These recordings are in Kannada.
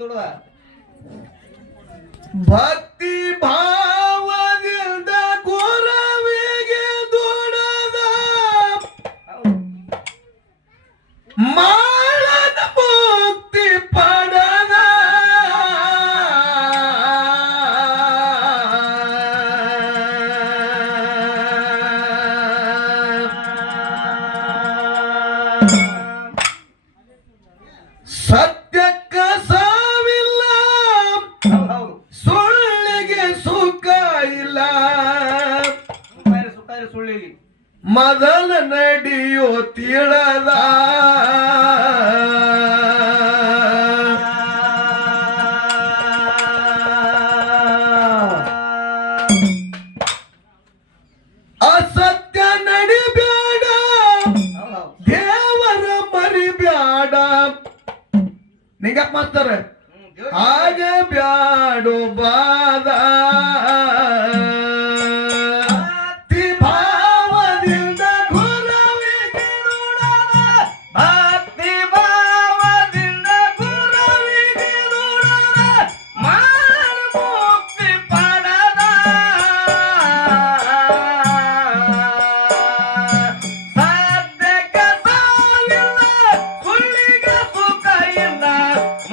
ದುಡ್ದ ಭಕ್ತಿ ಭಾವದಿಂದ ಗುರುವಿಗೆ ದುಡದ ಮಾಡದ ಮುಕ್ತಿ ಪಡದ ಸತ್ಯಕ್ಕ ಸಾವಿಲ್ಲ ಸುಳ್ಳಿಗೆ ಸುಖ ಇಲ್ಲ ಸುಳ್ಳಿಗೆ ಮೊದಲ ನಡೆಯೋ ತಿಳದ ಅಸತ್ಯ ನಡಿಬ್ಯಾಡ ದೇವರ ಮರಿಬ್ಯಾಡ ನಿಂಗಪ್ಪ ಮಾಸ್ತರ ಆಗ ಬ್ಯಾಡು ಬಾದ ಭಕ್ತಿ ಭಾವದಿಂದ ಗುರುವಿಗೆ ನುಡದ ಭಕ್ತಿ ಭಾವದಿಂದ ಗುರುವಿಗೆ ನುಡದ ಮಾಡು ಮುಕ್ತಿ ಪಡದ ಸತ್ಯಕ್ಕೆ ಸಾವಿಲ್ಲ ಸುಳ್ಳಿಗೆ ಸುಖ ಇಲ್ಲ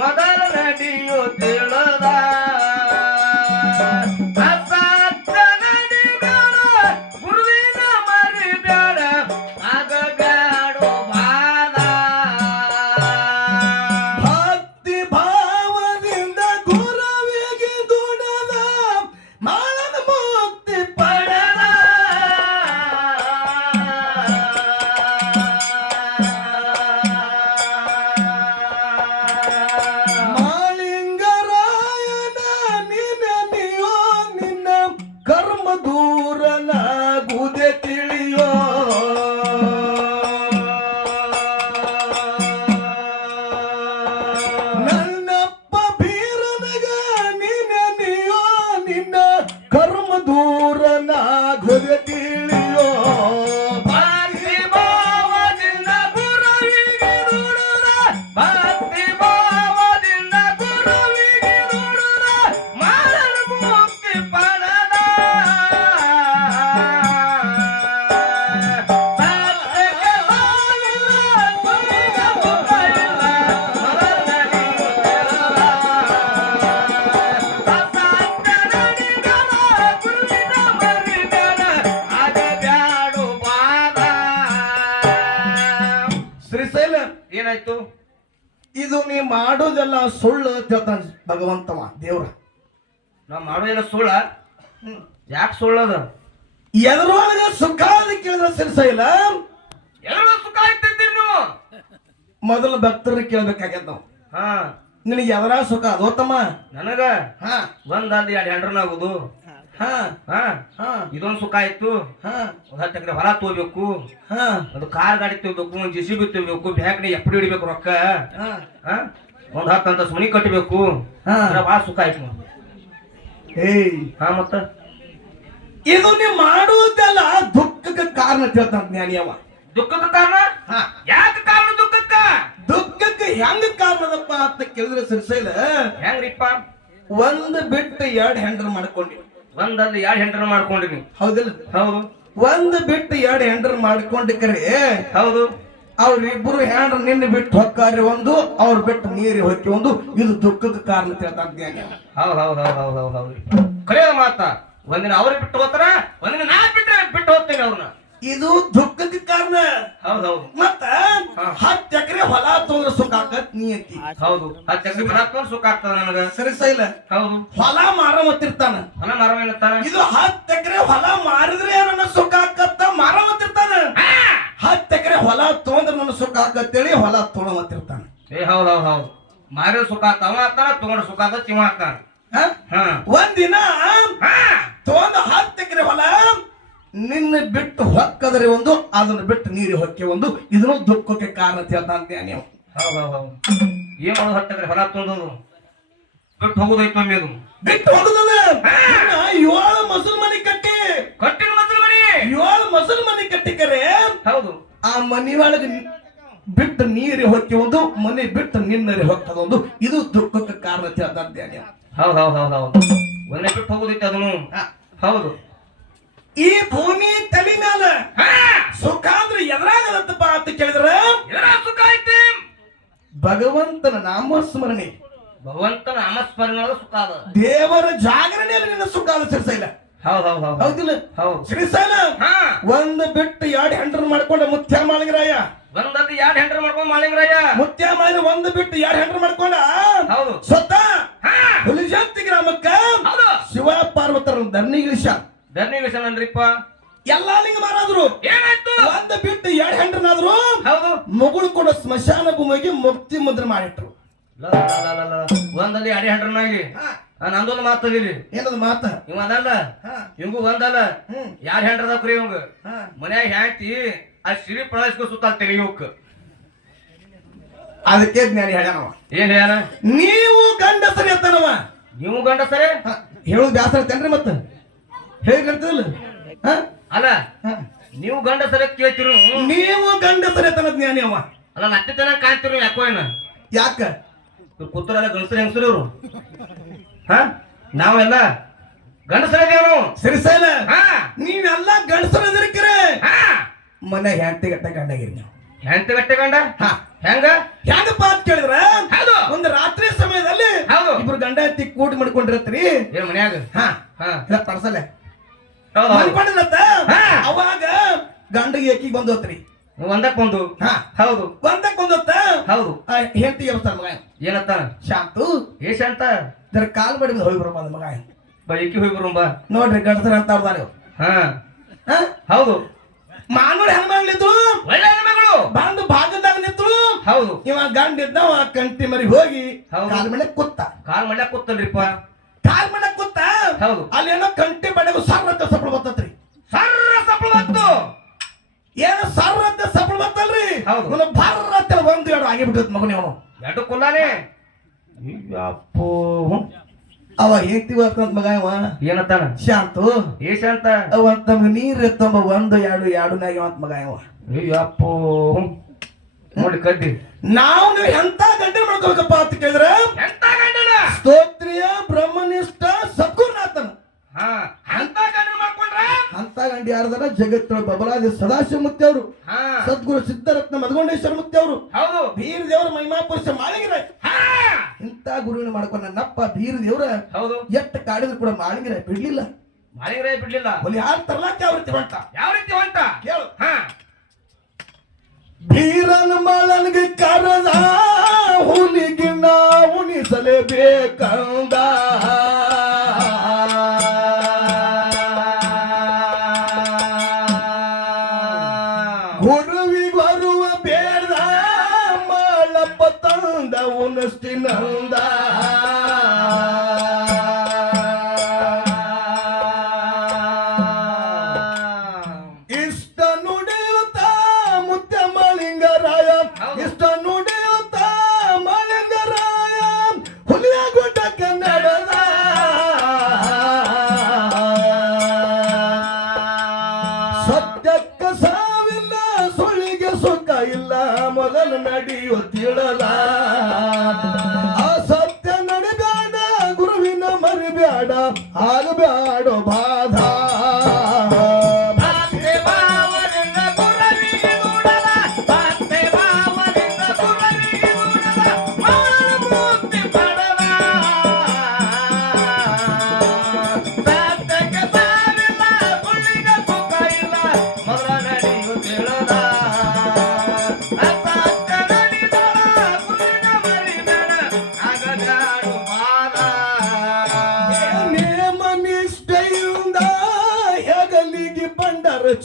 ಮೊದಲ ನಡೆಯೋ ತಿಳದ ಅಸತ್ಯ ನಡಿಬೇಡ ಗುರುವಿನ ಮರಿಬೇಡ ಆಗ ಬ್ಯಾಡೋ ಬಾದ ಭಕ್ತಿ ಭಾವದಿಂದ ಗುರುವಿಗೆ ದುಡದ ಮಾಡದ ಮುಕ್ತಿ ಪಡದ ಮಾಳಿಂಗರಾಯನ ನಿನ್ನೋ ನಿನ್ನ ಕರ್ಮ ದೂರನಾಗುವುದೇ ತಿಳಿಯೋ ನನ್ನಪ್ಪ ಬೀರನಗ ನಿನ್ನೋ ನಿನ್ನ ಕರ್ಮ ದೂರನಾಗುವುದೇ ತಿಳಿಯೋ ಭಕ್ತಿ ಭಾವದಿಂದ ಗುರುವಿಗೆ ನುಡದ ಭಕ್ತಿ ಭಾವದಿಂದ ಗುರುವಿಗೆ ನುಡದ ಮಾಡಲು ಮುಕ್ತಿ ಪಡದ ಸತ್ಯಕ್ಕೆ ಸಾವಿಲ್ಲ ಸುಳ್ಳಿಗೆ ಸುಖ ಇಲ್ಲ ಮೊದಲ ನಡೆಯೋ ಅಸತ್ಯ ನಡಿಬೇಡ ಗುರುವಿನ ಮರಿಬೇಡ ಆಗ ಬ್ಯಾಡು ಬಾದ ಶ್ರೀಶೈಲ ಏನಾಯ್ತು ಇದು ನೀ ಮಾಡೋದೆಲ್ಲ ಸುಳ್ಳು ಅಂತ ಹೇಳ್ತಾನೆ ಭಗವಂತವ ದೇವ್ರ ನಾವ್ ಮಾಡೋದಿಲ್ಲ ಸುಳ್ಳ ಯಾಕೆ ಸುಳ್ಳದ ಎದರೊಳಗ ಸುಖ ಅಂತ ಕೇಳಿದ್ರೆ ಶ್ರೀಶೈಲ ಎಲ್ಲರೂ ಸುಖ ಆಯ್ತಿದ್ದೀರಿ ನೀವು ಮೊದಲು ಭಕ್ತರಿಗೆ ಕೇಳ್ಬೇಕಾಗ್ಯದ ನಾವು ಹಾ ನಿನಗೆ ಎದರ ಸುಖ ಅದೋತ್ತಮ್ಮ ನನಗ ಹಾ ಒಂದಾದ ಎರಡು ಹೆಂಡ್ರನಾಗುದು ಹಾ ಹಾ ಹಾ ಇದೊಂದು ಸುಖ ಆಯ್ತು ಹಾ ಒಂದ್ 10 ಎಕರೆ ಹೊಲ ತಗೋಬೇಕು ಹಾ ಒಂದು ಕಾರ್ ಗಾಡಿ ತಗೋಬೇಕು ಒಂದು JCB ತಗೋಬೇಕು ಬ್ಯಾಂಕ್ನಾಗ ಎಫ್ಡಿ ಹಿಡಿಬೇಕು ರೊಕ್ಕ ಹಾ ಹಾ ಒಂದ್ 10 ಅಂತಸ್ತು ಮನಿ ಕಟ್ಟಬೇಕು ಹಾ ಭಾಳ ಸುಖ ಆಯ್ತು ನೋಡು. ಏಯ್ ಹಾ ಮತ್ತ ಇದು ನೀ ಮಾಡುವುದೆಲ್ಲ ದುಃಖಕ್ಕೆ ಕಾರಣ ಅಂತ ಹೇಳ್ತಾನೆ ಜ್ಞಾನಿಯವ ದುಃಖದ ಕಾರಣ ಹಾ ಯಾಕೆ ಕಾರಣ ದುಃಖಕ್ಕ ದುಃಖಕ್ಕೆ ಹೆಂಗ ಕಾರಣದಪ್ಪ ಅಂತ ಕೇಳಿದ್ರೆ ಶ್ರೀಶೈಲ ಹೆಂಗ್ರಿಪ್ಪ ಒಂದು ಬಿಟ್ಟು ಎರಡು ಹೆಂಡ್ರ ಮಾಡ್ಕೊಂಡಿ ಒಂದಲ್ಲಿ 2 ಹೆಂಡ್ರ ಮಾಡ್ಕೊಂಡಿನಿ ಹೌದಿಲ್ಲ ಹೌದು ಒಂದು ಬಿಟ್ಟು ಎರಡು ಹೆಂಡ್ರ ಮಾಡ್ಕೊಂಡಿ ಕರೆ ಹೌದು ಅವ್ರಿಬ್ರು ಹೆಂಡ್ರ ನಿನ್ನ ಬಿಟ್ಟು ಹೊಕ್ಕಾರಿ ಒಂದು ಅವ್ರು ಬಿಟ್ಟು ನೀರಿ ಹೊಕ್ಕಿ ಒಂದು ಇದು ದುಃಖಕ್ಕೆ ಕಾರಣ ಅಂತ ಹೇಳ್ತಾನೆ ಜ್ಞಾನಿಯವ ಹೌದು ಹೌದು ಹೌದು ಹೌದು ಹೌದು ಹೌದು ಕರೆಯೋದು ಮಾತ ಒಂದಿನ ಅವ್ರಿಗೆ ಬಿಟ್ಟು ಹೋಗ್ತಾರ ಒಂದಿನ ನಾ ಬಿಟ್ಟು ಹೋಗ್ತೇನೆ ಅವ್ರನ್ನ ಇದು ದುಃಖಕ್ಕೆ ಕಾರಣ ಹೌದು ಹೌದು ಮತ್ತ 10 ಎಕರೆ ಹೊಲ ತೊಂದ್ರೆ ಸುಖ ಆಕತ್ ನೀ ಅಂತಿ ಹೌದು 10 ಎಕರೆ ಹೊಲ ತಗೊಂಡ್ ಸುಖ ಆಗ್ತದ ನನಗ ಶ್ರೀಶೈಲ ಹೌದು ಹೊಲ ಮಾರ ಮತ್ತಿರ್ತಾನ ಹೊಲ ಮಾರವೇನತ್ತಾನ ಇದು 10 ಎಕರೆ ಹೊಲ ಮಾರಿದ್ರೆ ನನ್ನ ಸುಖ ಆಕತ್ತ ಮಾರ ಮತ್ತಿರ್ತಾನ 10 ಎಕರೆ ಹೊಲ ತೊಂದ್ರೆ ನನ್ನ ಸುಖ ಆಕತ್ತೇಳಿ ಹೊಲ ತೊಗೊಂಡ ಮತ್ತಿರ್ತಾನ ಏ ಹೌದು ಹೌದು ಹೌದು ಮಾರಿದ ಸುಖ ಆತಾವ ಆಗ್ತಾನ ತಗೊಂಡ ಸುಖ ಆತ ತಿವ ಆಗ್ತಾನ ಒಂದಿನ ತೊಂದ 10 ಎಕರೆ ಹೊಲ ನಿನ್ನ ಬಿಟ್ಟು ಹೊಕ್ಕದ್ರೆ ಒಂದು ಅದನ್ನ ಬಿಟ್ಟು ನೀರಿ ಹೊಕ್ಕೆ ಒಂದು ಇದನ್ನು ದುಃಖಕ್ಕೆ ಕಾರಣ ಅಂತ ಹೇಳ್ತಾನೆ ನೀವು ಹೌದು ಹೌದು ಏನ್ ಮಾಡೋದು 10 ಎಕರೆ ಹೊಲ ತೊಗೊಂಡು ಬಿಟ್ಟು ಹೋಗುದೈತು ಒಮ್ಮೆ ಅದು ಬಿಟ್ಟು ಹೋಗುದಲ್ಲ 7 ಮಸಲ್ ಮನಿ ಕಟ್ಟಿ ಕಟ್ಟಿನ ಮಸಲ್ ಮನಿ 7 ಮಸಲ್ ಮನಿ ಕಟ್ಟಿಕರೆ ಹೌದು ಆ ಮನಿ ಒಳಗೆ ಬಿಟ್ಟು ನೀರಿ ಹೊಕ್ಕಿ ಒಂದು ಮನೆ ಬಿಟ್ಟು ನಿನ್ನರಿ ಹೊಕ್ಕದೊಂದು ಇದು ದುಃಖಕ್ಕೆ ಕಾರಣ ಅಂತ ಹೇಳ್ತಾನೆ. ಹೌದು ಹೌದು ಹೌದು ಹೌದು ಒಂದೇ ಬಿಟ್ಟು ಹೋಗುದಿತ್ತು ಅದನ್ನು. ಹೌದು ಈ ಭೂಮಿ ತಲೆ ಮ್ಯಾಲ ಸುಖ ಅಂದ್ರೆ ಎದುರಾಗದತ್ತಪ್ಪ ಅಂತ ಕೇಳಿದ್ರ ಸುಖ ಐತಿ. ಭಗವಂತನ ನಾಮಸ್ಮರಣೆ, ಭಗವಂತನ ನಾಮಸ್ಮರಣೆ ಸುಖ ಅದ. ದೇವರ ಜಾಗರಣೆಯಲ್ಲಿ ನಿನ್ನ ಸುಖ ಅನುಸರಿಸ ಇಲ್ಲ. ಹೌದು ಹೌದು ಹೌದು ಹೌದಿಲ್ಲ? ಹೌದು ಶ್ರೀಶೈಲ ಒಂದು ಬಿಟ್ಟು 2 ಹೆಂಡ್ರನ್ನ ಮಾಡ್ಕೊಂಡ ಮುತ್ಯ ಮಾಳಿಂಗರಾಯ, ಒಂದಲ್ಲಿ 2 ಹೆಂಡ್ರ ಮಾಡ್ಕೊಂಡ್ ಮಾಳಿಂಗರಾಯ, ಮುತ್ಯ ಮಾಳಿಂಗ ಒಂದು ಬಿಟ್ಟು 2 ಹೆಂಡ್ರ ಮಾಡ್ಕೊಂಡ. ಹೌದು ಸ್ವತಃ ಹುಲಿಜಂತಿ ಗ್ರಾಮಕ್ಕ ಶಿವ ಪಾರ್ವತರ ಧರ್ನಿಗಿಳಿಸ ಧರ್ನಿಗಿಳಿಸನ್ರಿಪ್ಪ. ಎಲ್ಲಾ ಲಿಂಗ ಮಾರಾದ್ರು. ಏನಾಯ್ತು? ಒಂದು ಬಿಟ್ಟು 2 ಹೆಂಡ್ರನಾದ್ರು. ಹೌದು ಮಗಳು ಕೂಡ ಸ್ಮಶಾನ ಭೂಮಿಗೆ ಮುಕ್ತಿ ಮುದ್ರೆ ಮಾಡಿಟ್ರು. ಒಂದಲ್ಲಿ 2 ಹೆಂಡ್ರನಾಗಿ ನಂದೊಂದು ಮಾತದಿಲ್ಲಿ. ಏನದು ಮಾತ? ಇವ ಅದಲ್ಲ ಇವಂಗು ಒಂದಲ್ಲ 2 ಹೆಂಡ್ರದಕ್ರಿ ಇವಂಗ. ಮನ್ಯಾಗ ಹ್ಯಾಂತಿ ಆ ಸಿರಿ ಪಳಸ್ಕೊ ಸುತ್ತ ತೆಗಿಯೋಕ್. ಅದಕ್ಕೆ ಜ್ಞಾನಿ ಹೇಳ್ಯಾನವ. ಏನ್ ಹೇಳ್ಯಾನ? ನೀವು ಗಂಡಸರಿ ಅಂತನವ. ನೀವು ಗಂಡಸರೇ ಹೇಳುದು ಬ್ಯಾಸರ ಐತೇನ್ರಿ? ಮತ್ತ ಹೇಳಿರ್ತಿಲ್ಲ ಅಲ್ಲ ನೀವು ಗಂಡಸರ ಕೇಳ್ತಿರು. ನೀವು ಗಂಡಸರಿ ಅಂತನ ಜ್ಞಾನಿ ಅವ. ಅಲ್ಲ ನಟ್ಟಿ ತನ ಕಾಣ್ತಿರು. ಯಾಕೋ ಏನ ಯಾಕ ಕೂತರೆಲ್ಲ ಗಂಡಸರಿ ಹೆಂಗಸರು ಇವ್ರು. ನಾವೆಲ್ಲ ಗಂಡಸರಿದೇವ್ ನಾವು. ಶ್ರೀಶೈಲ ನೀವೆಲ್ಲ ಗಂಡಸರದಿರ್ಕಿರಿ. ಮನೆ ಹೆಂಡತಿ ಗಟ್ಟ ಗಂಡಗಿರಿ ನೀವು. ಹೆಂಡತಿ ಗಟ್ಟೆ ಗಂಡ ಹೆಂಗ ಹೆಂಗಪ್ಪ ಅಂತ ಕೇಳಿದ್ರ ಒಂದು ರಾತ್ರಿ ಸಮಯದಲ್ಲಿ ಇಬ್ರು ಗಂಡ ಹೆಂಡತಿ ಕೂಡಿ ಮಾಡ್ಕೊಂಡಿರತ್ರಿ ಏನ್ ಮನ್ಯಾಗ. ತರ್ಸಲೆ ಅವಾಗ ಗಂಡಗೆ ಏಕಿಗೆ ಬಂದೋತ್ರಿ. ಒಂದಕ್ ಬಂದು. ಹೌದು ಒಂದಕ್ ಬಂದೋತ್ತ. ಹೌದು ಹೆಂಡತಿಗೆ ಮಗ ಏನತ್ತ? ಶಾಂತು. ಏ ಶಾಂತ ಜರ ಕಾಲ್ ಬಡಿದ ಹೋಗಿ ಬರಮ್ಮ ಮಗ ಬೈಕಿ ಹೋಗಿ ಬರುಂಬ. ನೋಡ್ರಿ ಗಂಡಸರ ಅಂತ ಅವ್ರದಾರ. ಹೌದು ಮಾನೂರ್ ಹೆಣ್ಮಗಳಿದ್ರು. ಒಳ್ಳೆ ಹೆಣ್ಮಗಳು ಬಂದು ಭಾಗದಾಗ ನಿಂತರು. ಹೌದು ಇವ ಗಂಡ ಇದ್ದವ ಕಂಟಿ ಮರಿ ಹೋಗಿ ಕಾಲ್ ಮನೆ ಕೂತ. ಕಾಲ್ ಮನೆ ಕೂತಲ್ರಿಪ್ಪ. ಕಾಲ್ ಮನೆ ಕೂತ. ಹೌದು ಅಲ್ಲಿ ಏನೋ ಕಂಟಿ ಬಡಗು ಸರ್ರತ್ತ ಸಪ್ಪಳ ಬರ್ತತ್ರಿ. ಸರ್ರ ಸಪ್ಪಳ ಬಂತು. ಏನೋ ಸರ್ರತ್ತ ಸಪ್ಪಳ ಬರ್ತಲ್ರಿ. ಹೌದು ಭಾರತ 1-2 ಆಗಿಬಿಟ್ಟತ್ ಮಗನ ಅವನು. 2 ಕುಲ್ಲಾನೆ. ಅವ ಹೇಳ್ತೀವ ಮಗ ಇವ ಏನತ್ತಾನ? ಶಾಂತು. ಏ ಶಾಂತ ಅವಂತ ನಮ್ಗೆ ನೀರ್ ಎತ್ತಂಬ 1-2 ನಾಗಿ ಅವಂತ ಮಗ ಇವ. ಅಯ್ಯಪ್ಪೋ ನೋಡಿ ಕದ್ದಿ. ನಾವು ನೀವು ಎಂತ ಗಂಟೆ ಮಾಡ್ಕೋಬೇಕಪ್ಪ ಅಂತ ಕೇಳಿದ್ರೆ ಎಂತ ಗಂಡನ? ಸ್ತೋತ್ರಿಯ ಬ್ರಹ್ಮನಿಷ್ಠ ಸದ್ಗುರುನಾಥನ್. ಅಂತ ಗಂಡ ಮಾಡ್ಕೊಂಡ್ರ ಅಂತ ಗಂಡ ಯಾರದಾರ ಜಗತ್ತೊಳ ಬಬಲಾದಿ ಸದಾಶಿವ ಮುತ್ತಿ ಅವರು, ಸದ್ಗುರು ಸಿದ್ಧರತ್ನ ಮಧುಗೊಂಡೇಶ್ವರ ಮುತ್ತಿ ಅವರು, ಹೌದು ಬೀರ ದೇವರ ಮಹಿಮಾ ಪುರುಷ ಮಾಳಿಂಗರ. ಇಂತ ಗುರುವಿನ ಮಾಡ್ಕೊಂಡ ನನ್ನಪ್ಪ ಬೀರ ದೇವ್ರ. ಹೌದು ಎಟ್ಟು ಕಾಡಿದ್ರು ಕೂಡ ಮಾಳಿಂಗರ ಬಿಡ್ಲಿಲ್ಲ. ಮಾಳಿಂಗರ ಬಿಡ್ಲಿಲ್ಲ. ಅಲ್ಲಿ ಯಾರು ತರ್ಲಾಕ ಯಾವ ರೀತಿ ಹೊಂಟ? ಯಾವ ರೀತಿ ಹೊಂಟ ಕೇಳು. ಬೀರನ ಮಾಳನ್ಗೆ ಕರದ ಹುಲಿಗೆ ನಾವು ಉಣಿಸಲೇಬೇಕಂದ. ಗುರುವಿಗೆ ಬರುವ ಬೇಡ ಮಾಳಪ್ಪ ತಂದ ಉಣಿಸ್ತಿನಂದ. ಇಷ್ಟ ನುಡಿಯುತ್ತ ಮುತ್ಯ ಮಾಳಿಂಗರಾಯ, ಇಷ್ಟ ನುಡಿಯುತ್ತ ಮಾಳಿಂಗರಾಯ ಹುಲಿಯ ಗುಡ್ಡಕ್ಕೆ ನಡೆದ. ಸತ್ಯಕ್ಕ ಸಾವಿಲ್ಲ ಸುಳ್ಳಿಗೆ ಸುಖ ಇಲ್ಲ ಮೊದಲು ನಡೆಯುತ್ತಿಳಲ. ಆ ಸತ್ಯ ನಡೆಬೇಡ ಗುರುವಿನ ಮರಿಬೇಡ ಆಗಬೇಡ ಬಾಧ.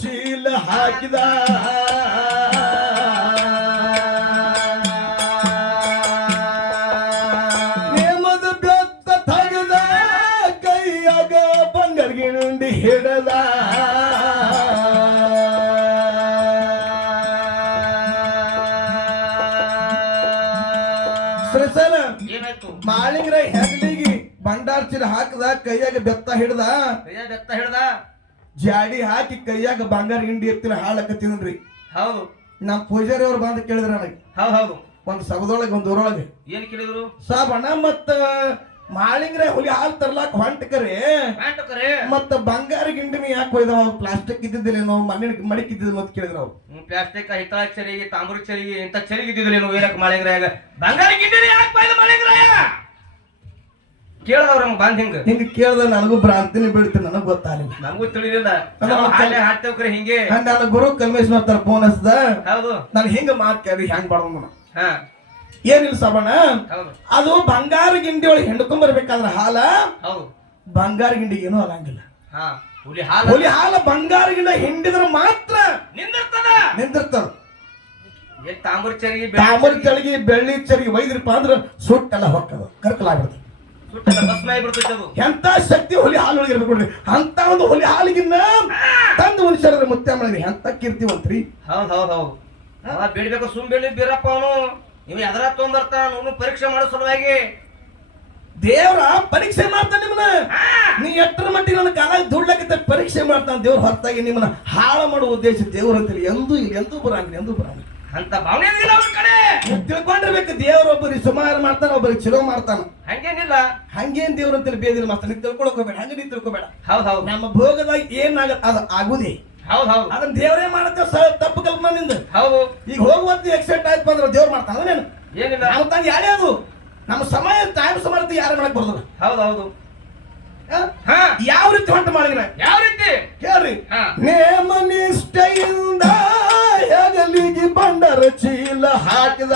ಚೀಲ ಹಾಕಿದ ನೇಮದ ಬೆತ್ತ ತಗದ ಕೈಯಾಗ ಬಂಗಾರಗಿಂಡಿ ಹಿಡದ. ಮಾಳಿಂಗ್ರ ಹೆಗಲಿಗೆ ಬಂಡಾರ ಚೀಲ ಹಾಕದ ಕೈಯಾಗ ಬೆತ್ತ ಹಿಡ್ದ. ಜಾಡಿ ಹಾಕಿ ಕೈಯಾಗ ಬಂಗಾರ ಹಿಂಡಿ ಎತ್ತಿನ ಹಾಳಕತ್ತೀನ್ರಿ. ಹೌದು ನಮ್ಮ ಪೂಜಾರಿ ಅವ್ರು ಬಂದು ಕೇಳಿದ್ರ ನನಗೆ. ಹೌದು ಒಂದ್ ಸಭದೊಳಗೆ ಒಂದ್ ಊರೊಳಗೆ ಏನ್ ಕೇಳಿದ್ರು? ಸಾಬಣ್ಣ ಮತ್ತ ಮಾಳಿಂಗ್ರೆ ಹುಲಿ ಹಾಲು ತರ್ಲಾಕ್ ಹೊಂಟಕರೆ ಮತ್ತ ಬಂಗಾರ ಗಿಂಡಿನಿ ಯಾಕೆ ಹೋಯ್ದವ ಪ್ಲಾಸ್ಟಿಕ್ ಇದ್ದಿದ್ದಿಲ್ಲೇನೋ ಮಣ್ಣಿನ ಮಡಿಕ್ ಇದ್ದಿದ್ದು ಅಂತ ಕೇಳಿದ್ರು ಅವ್ರು. ಪ್ಲಾಸ್ಟಿಕ್ ಹಿತಾಳ ಚರಿಗೆ ತಾಮ್ರ ಚರಿಗೆ ಇಂತ ಚರಿಗೆ ಇದ್ದಿದ್ದಿಲ್ಲೇನೋ ವೀರಕ್ ಮಾಳಿಂಗ್ರಾಗ ಬಂಗಾರ ಗಿಂಡಿನಿ ಯಾಕೆ ಬೈದ ಮಾಳಿಂಗ್ರಾಯ ಕೇಳದವ್ರ ಬಂದ್ ಹಿಂಗ ಕೇಳ್ದ ನನಗೂ ಭ್ರಾಂತಿನಿ ಬೀಳ್ತೀನಿ ನನಗ್ ಗೊತ್ತಾಗಲಿಲ್ಲ. ನಮಗೂ ತಿಳಿದಿಲ್ಲ ಹಾಡ್ತೇವ್ರಿ ಹಿಂಗೆ. ನನ್ನ ಗುರು ಕಲ್ಮೇಶ್ ಮಾಡ್ತಾರ ಫೋನ್ ಹಚ್ಚದ. ಹೌದು ನಾನು ಹಿಂಗ ಮಾತ್ ಕೇಳಿ ಹೆಂಗ್ ಬಾಡ್ದ ಹಾ ಏನಿಲ್ಲ ಸಾಬಣ್ಣ, ಅದು ಬಂಗಾರ ಗಿಂಡಿ ಒಳಗೆ ಹಿಂಡ್ಕೊಂಡ್ ಬರ್ಬೇಕಾದ್ರ ಹಾಲ ಬಂಗಾರ ಗಿಂಡಿಗೆ ಏನೂ ಆಗಂಗಿಲ್ಲ. ಹುಲಿ ಹಾಲ ಬಂಗಾರ ಗಿಂಡ ಹಿಂಡಿದ್ರ ಮಾತ್ರ ನಿಂದಿರ್ತದ. ತಾಮ್ರ ಚರಿಗೆ ಬೆಳ್ಳಿ ಚರಿಗೆ ಒಯ್ದ್ರಪ್ಪ ಅಂದ್ರ ಸುಟ್ಟೆಲ್ಲ ಹೊಕ್ಕದ ಕರ್ಕಲಾಗ್ಬಿಡ್ತದೆ. ಎಂತ ಶಕ್ತಿ ಹುಲಿ ಹಾಲು ಒಳಗೆ ಇರ್ಬೇಕು. ಅಂತ ಒಂದು ಹುಲಿ ಹಾಲಿಗಿನ್ನ ತಂದು ಮನುಷ್ಯರ ಮುತ್ಯ ಮಾಡಿದ್ರಿ ಎಂತ ಕೀರ್ತಿವಂತ್ರಿ. ಹೌದು ಬೇಡ್ಬೇಕು ಸುಮ್ ಬೇಡಿ ಬೀರಪ್ಪ ಅವನು ನೀವು ಎದರ ತೊಂಬರ್ತಾನ ಪರೀಕ್ಷೆ ಮಾಡೋ ಸಲುವಾಗಿ ದೇವ್ರ ಪರೀಕ್ಷೆ ಮಾಡ್ತಾನ ನಿಮ್ಮನ್ನ. ನೀ ಎಷ್ಟರ ಮಟ್ಟಿಗೆ ನನ್ನ ಕಾಲ ದುಡ್ಲಕ್ಕೆ ಪರೀಕ್ಷೆ ಮಾಡ್ತಾನ ದೇವ್ರ ಹೊರತಾಗಿ ನಿಮ್ಮನ್ನ ಹಾಳು ಮಾಡುವ ಉದ್ದೇಶ ದೇವ್ರ ಅಂತೇಳಿ ಎಂದೂ ಬರಂಗಿಲ್ಲ ಅಂತ ಭಾವನೆ ತಿಳ್ಕೊಂಡಿರ್ಬೇಕು. ದೇವ್ರೊಬ್ಬರಿಗೆ ಸುಮಾರು ಮಾಡ್ತಾನ, ಒಬ್ಬರಿಗೆ ಚಲೋ ಮಾಡ್ತಾನ. ಹಂಗೇನಿಲ್ಲ ಹಂಗೇನ್ ದೇವ್ರ ಅಂತೇಳಿ ಬೇದಿಲ್ಲ ಮಾಸ್ತ. ನೀ ತಿಳ್ಕೊಳಕ್ ಹೋಗ್ಬೇಡ, ಹಂಗ ನೀ ತಿಳ್ಕೊಬೇಡ. ಹೌದು ನಮ್ಮ ಭೋಗದಾಗ ಏನಾಗತ್ತ ಅದು ಆಗುದೇ. ಹೌದು ಅದನ್ನ ದೇವರೇ ಮಾಡತ್ತೇವ ತಪ್ಪು ಕಲ್ಪನಾ ನಿಂದ. ಹೌದು ಈಗ ಹೋಗುವಂತ ಎಕ್ಸೆಪ್ಟ್ ಆಯ್ತು ಬಂದ್ರೆ ದೇವ್ರ ಮಾಡ್ತಾನ ನೇನು ಏನಿಲ್ಲ. ನಾವು ತಂದು ಯಾರೇ ಅದು ನಮ್ಮ ಸಮಯ ಟೈಮ್ ಸಮರ್ಥ ಯಾರು ಮಾಡಕ್ ಬರೋದಿಲ್ಲ. ಹೌದು ಯಾವ ರೀತಿ ಹೊಂಟ ಮಾಡಿದ್ರೆ ಯಾವ ರೀತಿ ಕೇಳ್ರಿ. ನೇಮ ನಿಷ್ಠೆಯಿಂದ ಹೆಗಲಿಗೆ ಬಂಡರ ಚೀಲ ಹಾಕಿದ,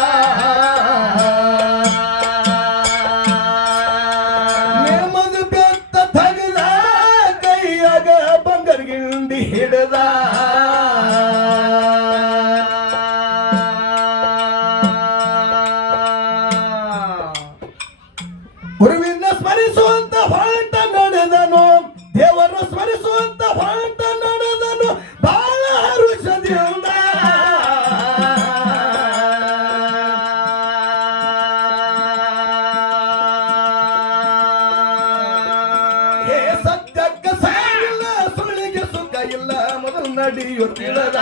ನೇಮದ ಬೆತ್ತ ತಗದ ಕೈಯಾಗ ಬಂಗಾರ ಗಿಂಡಿ ಹಿಡದ, ಗುರುವಿನ ಸ್ಮರಿಸುವಂತ ಹೊರಟ ನಡೆದನು, ದೇವರ ಸ್ಮರಿಸುವಂತ ಹೊರಟ ನಡೆದನು ಬಾಳ ಹರುಷದಿಂದ. ಹೇ ಸತ್ಯಕ್ಕ ಸಾಗಿಲ್ಲ, ಸುಳ್ಳಿಗೆ ಸುಖ ಇಲ್ಲ, ಮೊದಲು ನಡೆಯುತ್ತಿಲ್ಲದ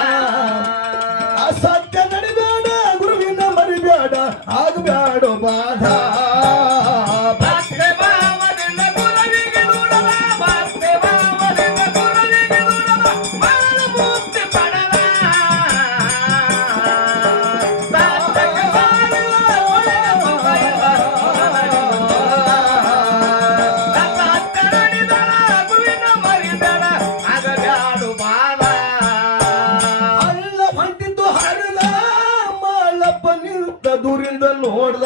ಅಸತ್ಯ ನಡಿಬೇಡ, ಗುರುವಿನ ಮರಿಬೇಡ, ಆಗಬೇಡ ಬಾಧ. ದೂರಿಂದ ನೋಡ್ದ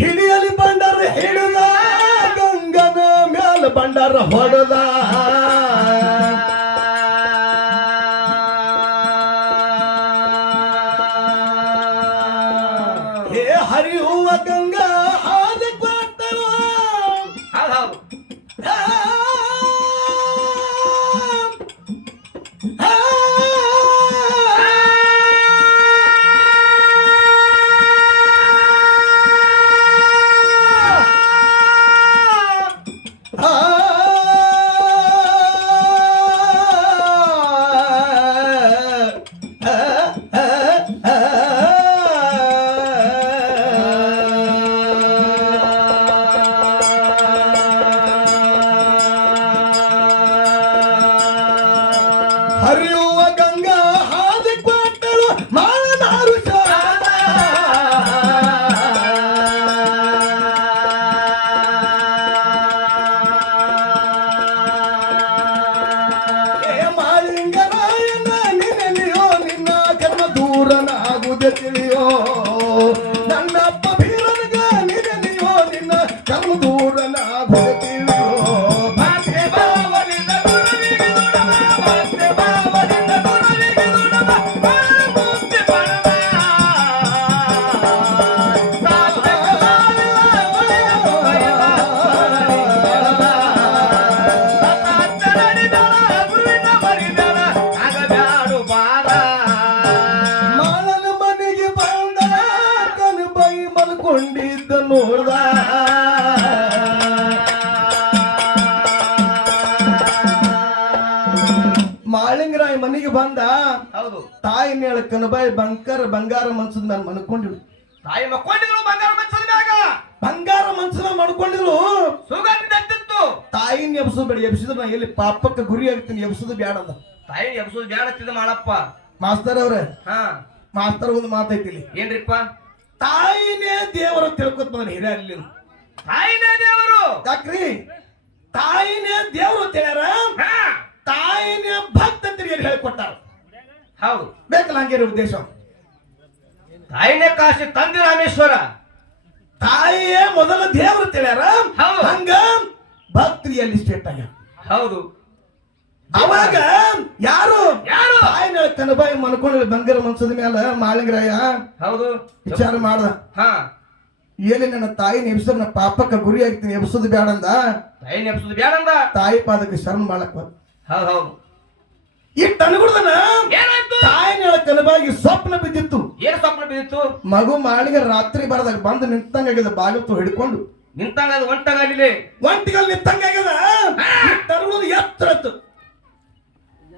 ಹಿಡಿಯಲಿ ಬಂಡಾರ ಹಿಡಿದ, ಗಂಗನ ಮ್ಯಾಲ ಬಂಡಾರ ಹೊಡೆದ, ಹೇ ಹರಿಯುವ ಗಂಗಾ ಹಾದ ಕೊಟ್ಟವ, ಹರಿಯುವ ಗಂಗಾ ಹಾದಿ ಕೊಟ್ಟಳು ಮಾಳನಾರು ಶಾದ, ಮಾಳಿಂಗರಾಯನ ನಿನ್ನೆಲಿಯೋ ನಿನ್ನ ಕರ್ಮ ದೂರನಾಗುವುದೇ ತಿಳಿಯೋ, ನನ್ನಪ್ಪ ಬೀರನಿಗ ನಿನ್ನೆಲಿಯೋ ನಿನ್ನ ಕರ್ಮ ದೂರನಾಗುವುದೇ ತಿಳಿಯೋ. ಮಾಳನ ಮನೆಗೆ ಬಂದ ಮನೆಗೆ ಬಂದ. ಹೌದು. ತಾಯಿ ನೇಳ ಕನಬಾಯಿ ಬಂಗಾರ ಮನ್ಸದ ಮೇಲೆ ಮನ್ಕೊಂಡಿರು. ತಾಯಿ ಮಕ್ಕೊಂಡಿದ್ರು ಬಂಗಾರ ಮನ್ಸದ ಮ್ಯಾಗ. ಬಂಗಾರ ಮನ್ಸನ ಮಾಡ್ಕೊಂಡಿದ್ರು. ಸುಗಂಧಿತ್ತು. ತಾಯಿನ ಎಬ್ಸೋದು ಬೇಡ, ಎಬ್ಸಿದ್ರು ನಾ ಎಲ್ಲಿ ಪಾಪಕ್ಕೆ ಗುರಿ ಆಗ್ತೀನಿ, ಎಬ್ಸೋದು ಬೇಡ ಅಂದ. ತಾಯಿ ಎಬ್ಸೋದು ಬೇಡ ಅಂತಿದ್ದ ಮಾಡಪ್ಪ. ಮಾಸ್ತರ್ ಅವ್ರೆ, ಹಾ ಮಾಸ್ತರ್ ಒಂದು ಮಾತೈತಿ ಇಲ್ಲಿ. ಏನ್ರಿಪ್ಪ? ತಾಯಿನೇ ದೇವರು ತಿಳ್ಕೊತ ಬಂದ್ರೆ ಹಿರಿಯ ಅಲ್ಲಿ. ತಾಯಿನೇ ದೇವರು. ಯಾಕ್ರಿ? ತಾಯಿನೇ ದೇವರು ಹೇಳ್ಯಾರ, ತಾಯಿನೇ ಭಕ್ತ ಅಂತ ಹೇಳ್ಕೊಟ್ಟಾರ. ಹೌದು, ಬೇಕಲ್ಲ ಹಂಗಿರೋ ಉದ್ದೇಶ. ತಾಯಿನೇ ಕಾಶಿ ತಂದೆ ರಾಮೇಶ್ವರ. ತಾಯಿಯೇ ಮೊದಲ ದೇವರು ಹೇಳ್ಯಾರ, ಹಂಗ ಭಕ್ತರಿಯಲ್ಲಿ ಸ್ಟೇಟ್ ಆಗ್ಯಾರ. ಹೌದು. ಅವಾಗ ಯಾರು ತಾಯಿನ ಕನಬಾಯಿ ಮನ್ಕೊಂಡು ಬಂಗಾರ ಮನ್ಸದ ಮೇಲೆ ಮಾಳಿಂಗರಾಯ ಹೌದು ವಿಚಾರ ಮಾಡ್ದ. ಏನೇ ನನ್ನ ತಾಯಿನ ಎಬ್ಸರ್ ನಾ ಪಾಪಕ್ಕ ಗುರಿ ಆಗ್ತೀನಿ, ಎಬ್ಸೋದು ಬೇಡ ಅಂದ. ತಾಯಿನ ಎಬ್ಸೋದು ಬೇಡ ಅಂದ. ತಾಯಿ ಪಾದಕ್ಕೆ ಶರಣ ಮಾಡಕ್ ಬಂದ. ಹೌದು. ಇಟ್ಟು ಅನ್ಗುಡ್ದನ ತಾಯಿನ ಕನಬಾಗಿ ಸ್ವಪ್ನ ಬಿದ್ದಿತ್ತು. ಏನು ಸ್ವಪ್ನ ಬಿದ್ದಿತ್ತು? ಮಗು ಮಾಳಿಗೆ ರಾತ್ರಿ ಬರದಾಗ ಬಂದು ನಿಂತಂಗಾಗ್ಯದ, ಬಾಗಿಲು ಹಿಡ್ಕೊಂಡು ನಿಂತಂಗ ಒಂಟಗಾಲಿ ಒಂಟಿಗಲ್ ನಿಂತಂಗಾಗ್ಯದ. ತರುವುದು ಎತ್ತರತ್ತು,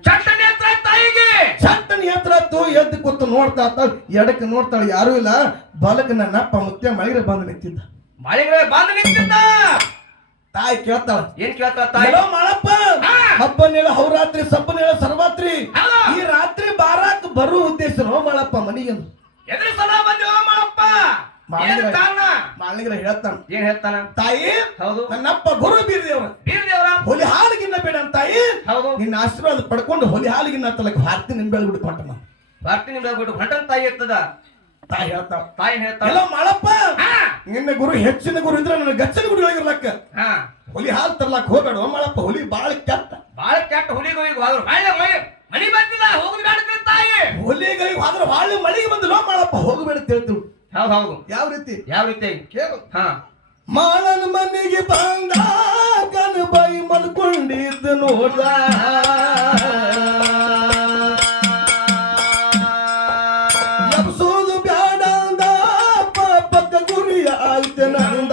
ಚಟ್ಟನಿ ಹತ್ರ ತಾಯಿಗೆ ಚಟ್ಟನಿ ಎತ್ತರತ್ತು. ಎದ್ದು ಕೂತು ನೋಡ್ತಾ ಎಡಕ್ಕೆ ನೋಡ್ತಾಳೆ, ಯಾರು ಇಲ್ಲ. ಬಲಕ್ಕೆ ನನ್ನ ಅಪ್ಪ ಮುತ್ಯ ಮಳಿಗೆ ಬಂದು ನಿಂತಿದ್ದ. ಮಳಿಗೆ ಬಂದು ನಿಂತಿದ್ದ. ತಾಯಿ ಕೇಳ್ತಾಳ, ಏನ್ ಕೇಳ್ತಾಳ ತಾಯಿ? ಮಾಡಪ್ಪ, ಹಬ್ಬನೇಳ ಹೌರಾತ್ರಿ ಸಬ್ಬನೇಳ ಸರ್ವಾತ್ರಿ, ಈ ರಾತ್ರಿ ಬಾರಾಕ್ ಬರೋ ಉದ್ದೇಶ ಮಾಡಪ್ಪ ಮನಿಗೆ ಎದುರು ಸಲ ಬಂದೇವ ಮಾಡಪ್ಪ. ಮಾಲಿಂಗ್ರ ಹೇಳ್ತಾನ. ಏನ್ ಹೇಳ್ತಾನ? ತಾಯಿ ಹೌದು ನನ್ನಪ್ಪ ಗುರು ಬೀರದೇವ್ರ ಹೊಲಿ ಹಾಲಿಗಿನ್ನ ಬೇಡ ಅಂತ ತಾಯಿ. ಹೌದು, ನಿನ್ನ ಆಶೀರ್ವಾದ ಪಡ್ಕೊಂಡು ಹೊಲಿ ಹಾಲಿಗಿನ್ನ ತಲಕ ಭಾರತಿ ನಿಂಬೆಳ ಬಿಟ್ಟು ಕೊಟ್ಟ. ಭಾರತಿ ನಿಂಬೆಳ ಬಿಟ್ಟು ಹೊಂಟನ್ ತಾಯಿ ಇರ್ತದ. ತಾಯಿ ಹೇಳ್ತಾವ, ತಾಯಿ ಹೇಳ್ತಾಳ, ಎಲ್ಲ ಮಾಡಪ್ಪ ನಿನ್ನ ಗುರು ಹೆಚ್ಚಿನ ಗುರು ಇದ್ರೆ ನನ್ನ ಗಚ್ಚನ ಗುರುಗಳಿರ್ಲಕ್ಕ ಹೊಲಿ ಹಾಲು ತರ್ಲಾಕ್ ಹೋಗ್ಬೇಡ ಮಾಡಪ್ಪ. ಹೊಲಿ ಬಾಳ ಕೆಟ್ಟ ಹುಲಿಗಳಿಗೆ ಮಳಿ ಬಂದಿಲ್ಲ, ಹೋಗುದು ಬೇಡ ತಾಯಿ. ಹೊಲಿಗಳಿಗೆ ಹೋದ್ರೆ ಬಾಳೆ ಮಳಿಗೆ ಬಂದಿಲ್ಲ ಮಾಡಪ್ಪ, ಹೋಗಬೇಡ ತಿಳ್ತು. ಹೌದು. ಯಾವ ರೀತಿ ಕೇಳು. ಮಾಳನ ಮನೆಗೆ ಬಂದ ಕನಬಾಯಿ ಮಲ್ಕೊಂಡಿದ್ದು ನೋಡ್ದ. ಎಬ್ಸೋದು ಬ್ಯಾಡ ಅಂದ, ಪಾಪಕ್ಕ ಗುರಿ ಆಯ್ತು ನಂದ.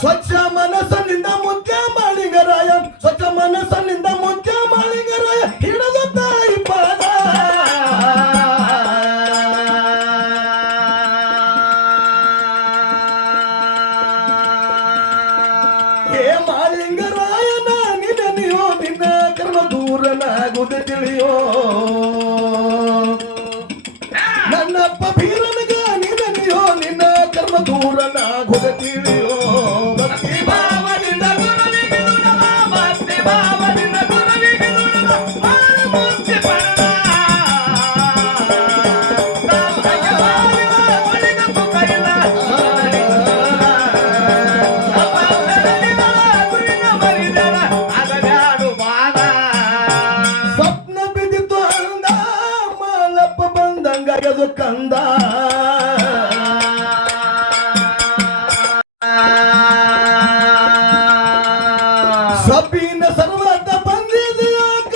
ಸ್ವಚ್ಛ ಮನಸ್ಸನಿಂದ ಮುಖ್ಯ ಮಾಳಿಂಗರಾಯ, ಸ್ವಚ್ಛ ಮನಸ್ಸನಿಂದ ಮುಖ್ಯ ಮಾಳಿಂಗರಾಯ ಹಿಡಿದ ತಾಯಿ ಪಾದ. ಹೇ ಮಾಳಿಂಗರಾಯನ ನಿನ್ನೋ ನಿನ್ನ ಕರ್ಮ ದೂರನಾಗುದ ತಿಳಿಯೋ. ನನ್ನಪ್ಪ ಬೀರನಿಗ ನಿನ್ನೋ ನಿನ್ನ ಕರ್ಮ ದೂರನಾಗುದ ತಿಳಿಯೋ. ಭಕ್ತಿ ಭಾವದಿಂದ ಗುರುವಿಗೆ ನುಡಿದ, ಭಕ್ತಿ ಭಾವದಿಂದ ಗುರುವಿಗೆ ನುಡಿದ, ಮುಕ್ತಿ ಪಡೆದ. ಸ್ವಪ್ನ ಬಿದ್ದಿತ್ತು ಅಂದ, ಮಾಲಪ್ಪ ಬಂದಂಗಾಗದು ಕಂದ. ಸಬೀನ ಸರ್ವತ ಬಂದಿದ್ಯಾಕ,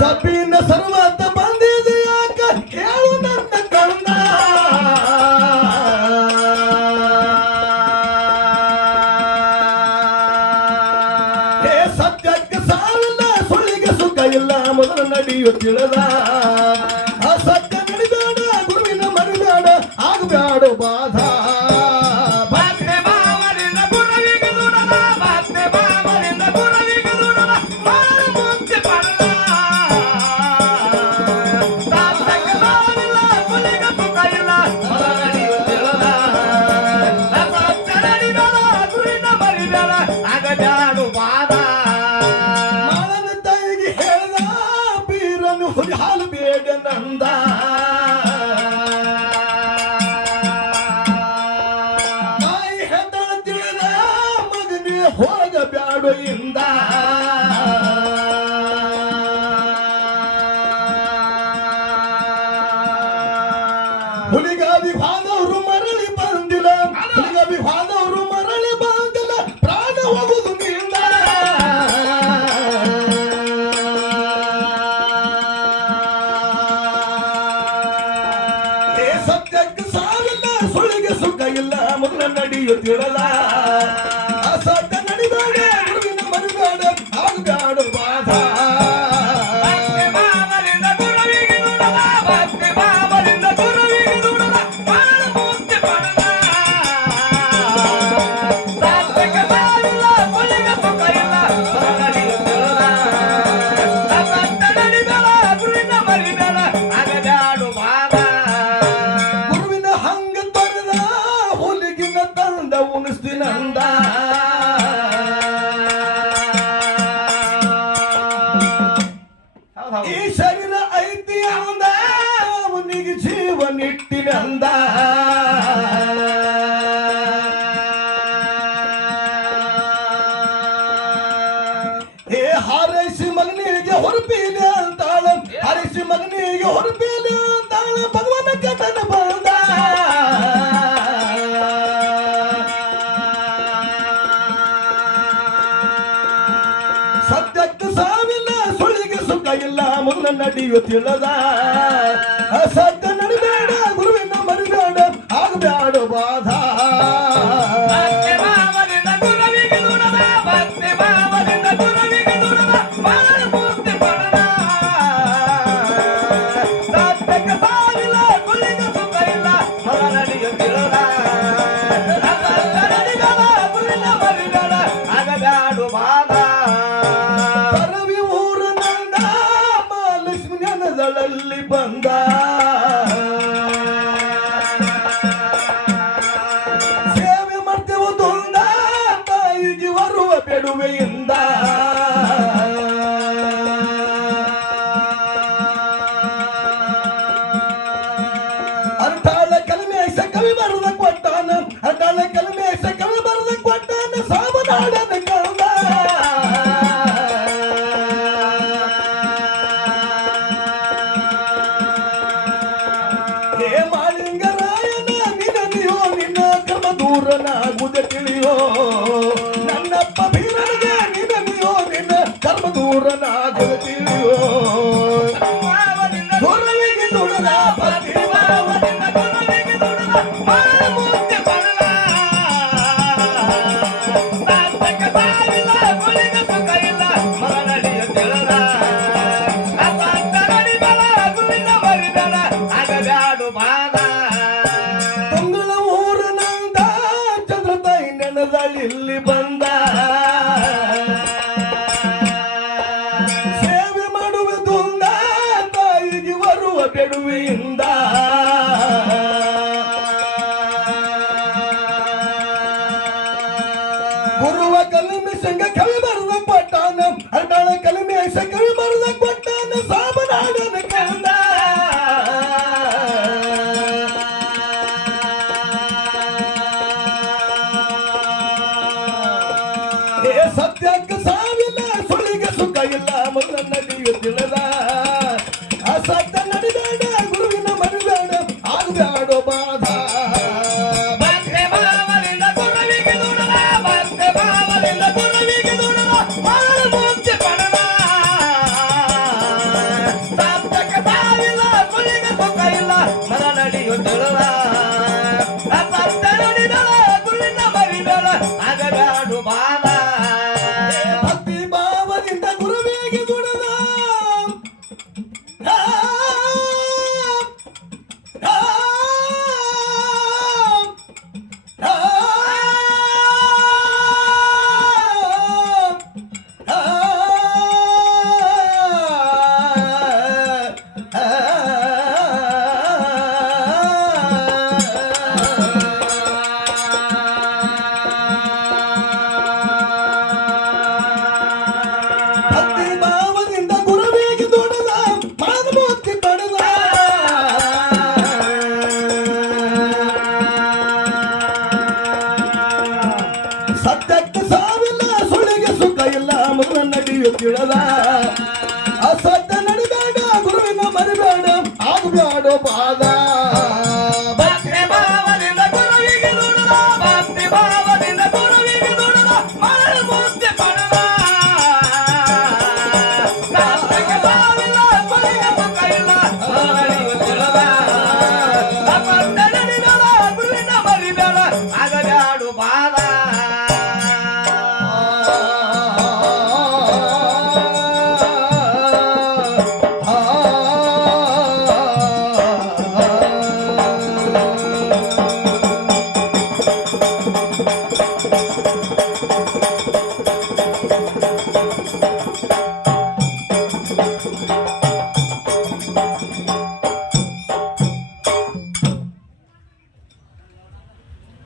ಸಬೀನ ಸರ್ವತ ಬಂದಿದ್ಯಾಕ ಹೇಳು ನನ್ನ ಕಂದ. ಹೇ ಸತ್ಯಕ್ಕೆ ಸಾವಿಲ್ಲ, ಸುಳ್ಳಿಗೆ ಸುಖ ಇಲ್ಲ, ಮೊದಲು ನಡೆಯು ತಿಳಿದ. ಅಸತ್ಯ ನಡೆದಾಡ, ಗುರುವಿನ ಮರಿದಾಡ, ಆಗಬ್ಯಾಡು ಬಾಧ. ಭಕ್ತಿ ಭಾವದಿಂದ ಗುರುವಿಗೆ ನುಡಿದ, ಭಕ್ತಿ ಭಾವದಿಂದ ಗುರುವಿಗೆ ನುಡಿದ, ಮುಕ್ತಿ ಪಡೆದ. ಮಾಳನ ತಾಯಿಗೆ ಹೇಳ್ದ, ಬೀರನು ಹೊಲಿ ಹಾಲು ಬೇಡ ಹುಲಿಗಾವಿ ಹಾದವರು ಮರಳಿ ಬಂದಿಲ್ಲ ಹುಲಿಗಾವಿ ಹಾದವರು ಮರಳಿ ಬಂದಿಲ್ಲ ಪ್ರಾಣ ಹೋಗುದು ನಿಂದ ಸತ್ಯಕ್ಕೆ ಸಾವಿಲ್ಲ ಸುಳಿಗೆ ಸುಖ ಇಲ್ಲ ಮೊದಲ ನಡೆಯುತ್ತಿರಲ್ಲ ಅಸತ್ಯ ನಡಿಬೇಡ ಗುರುವಿನ ಮರುಗಾಡ ಆಗ್ಬ್ಯಾಡು ಬಾಧ ಗುರುವಿನ ಹಂಗ ತರದ ಹುಲಿಗಿನ ತಂದ ಉಣಿಸ್ತೀನಂದ ಈ ಶರೀರ ಐತಿ ಅಂದ ಅವನಿಗೆ ಜೀವನಿಟ್ಟಿನಂದ ಏ ಹಾರೈಸಿ ಮಗನಿಗೆ ಹೊರಪೀಲೆ ಅಂತಾಳ ಹಾರೈಸಿ ಮಗನಿಗೆ ಹೊರಪೀಲೆ ಅಂತಾಳ ಭಗವನ ಕಥನ ಬಂದ ಸತ್ಯಕ್ಕೆ ಸಾವಿಲ್ಲ ಸುಳಿಗೆ ಸುಖ ಇಲ್ಲ ಮೊದಲ ನಡೆಯುತ್ತಿಲ್ಲದ ಅಸತ್ಯ ನಡಿಬೇಡ ಗುರುವಿನ ಮರಿಬೇಡ ಆಗ್ಬ್ಯಾಡು ಬಾಧ ಪರವಿ ಊರ ನಂದ ಮಹಾಲಕ್ಷ್ಮಿ ನೆನದಳಲ್ಲಿ ಬಂದ ಸೇವೆ ಮಾಡ್ತೇವೆ ದೊಂದ ತಾಯಿಗೆ ಬರುವ ಬೆಡುವೆಯಿಂದ ಅರ್ಟಾಳ ಕಲಮೆ ಕವಿ ಬರದ ಕೊಟ್ಟಾನ ಅರ್ಟಾಳ ಕಲಮೆ ಕವಿ ಬರದ ಕೊಟ್ಟಾನ ಸಾವನಾಡನ ಕಂದ ಹೇ ಮಾಳಿಂಗರಾಯನ ನಿನನಿಯೋ ನಿನ್ನ ಕರ್ಮ ದೂರನಾಗುವುದ ತಿಳಿಯೋ ನನ್ನಪ್ಪ ಬೀರನಿಗೆ ನಿನನಿಯೋ ನಿನ್ನ ಕರ್ಮ ದೂರನಾಗುವುದ ತಿಳಿಯೋ ಗುರುವಿಗೆ ದುಡದ ಭಕ್ತಿ ತುಂಗಳ ಊರ ನಂದ ಚಂದ್ರ ತಾಯಿ ನೆನದಳಿಲ್ಲಿ ಬಂದ ಸೇವೆ ಮಾಡುವ ದುಂದ ತಾಯಿಗೆ ಬರುವ ಬೆಡುವೆಯಿಂದ ಗುರುವ ಕಲಿಮೆ ಸಂಘ ಕವಿ ಬರದ ಕೊಟ್ಟಾನ ಅರ್ಟಾಳ ಕಲಿಮೆ ಕವಿ ಬರದ ಕೊಟ್ಟಾನ ಸಾಬನಾಡನ ಕಂದ ಏ ಸತ್ಯಕ್ಕೆ ಸಾವಿಲ್ಲ ಸುಳಿಗೆ ಸುಖ ಇಲ್ಲ ಮೊದಲ ನಡೆಯುತ್ತಿಲ್ಲದ ಅಸತ್ಯ ನಡಿಬೇಡ ಗುರುವಿನ ಮರಿಬೇಡ ಆಗ್ಬ್ಯಾಡೋ ಬಾಧ ಗುರುವಿಗೆ ದುಡದ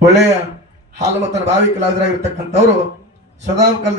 ಒಳ್ಳೆಯ ಹಾಲು ಮತನ ಭಾವಿ ಕಲಾವಿದರಾಗಿರ್ತಕ್ಕಂಥವ್ರು ಸದಾ ಕಾಲದ